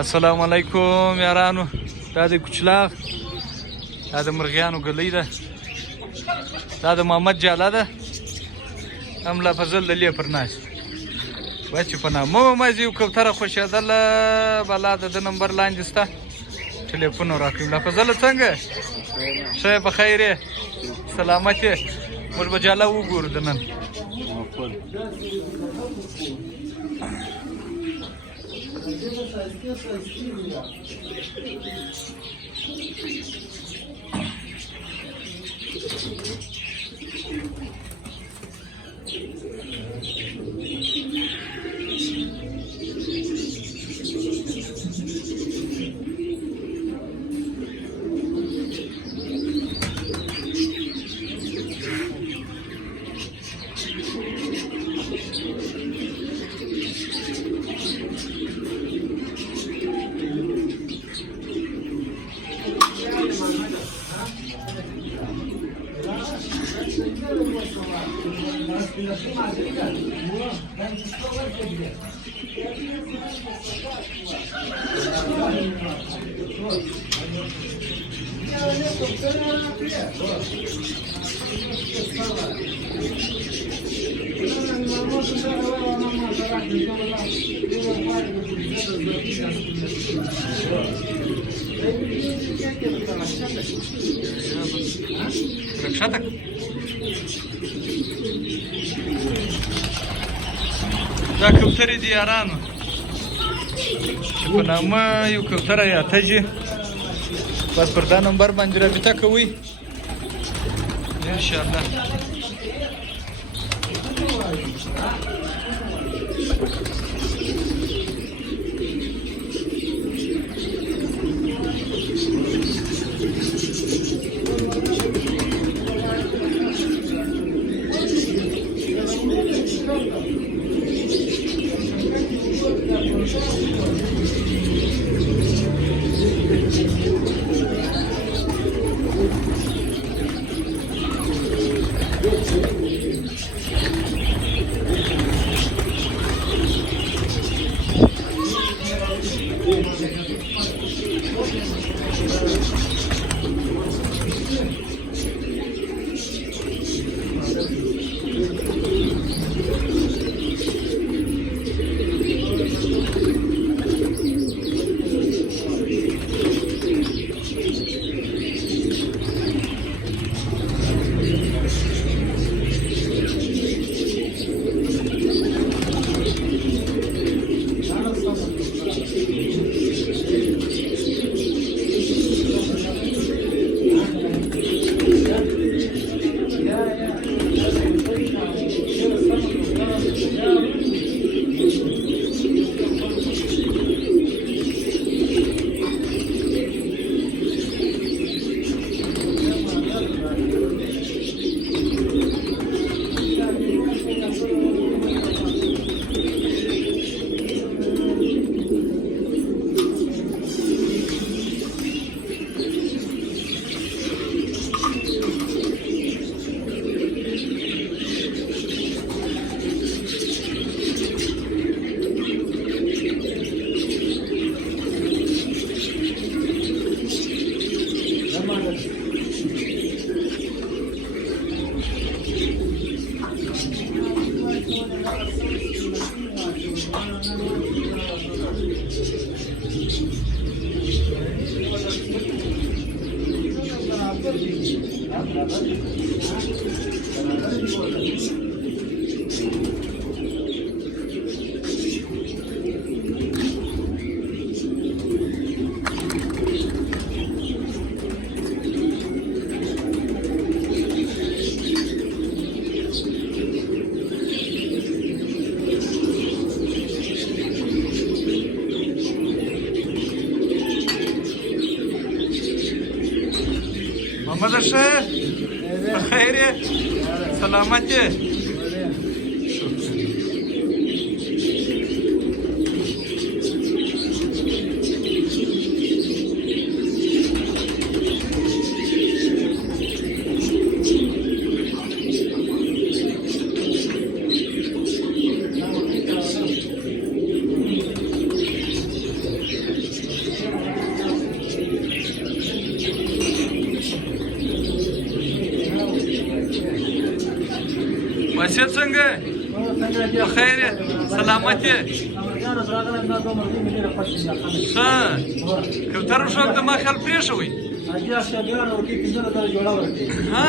السلام علیکم یارانو. دا د کوچلاغ، دا د مرغیانو ګلۍ ده، دا د محمد جاله ده، هم لا فضل د لې پر ناست بچې په نامه مزې یو کوتره خوشېدله بلا د ده نمبر لاندې سته، ټلیفون راکړئ. لا فضله څنګه ښه یې په خیر یې سلامت یې؟ موږ به جاله وګورو د نن. دا کوترې دي یارانو چې په نامه یو کوتره یا تجي، بس پر دا نمبر باندې رابطه کوئ انشاءالله. محمد شه بخیر سلامت یې؟ بسیت څنګه په خیر یې؟ سلامت یې؟ ښه کوترو شوق د ما خیال پرېښوئ. ها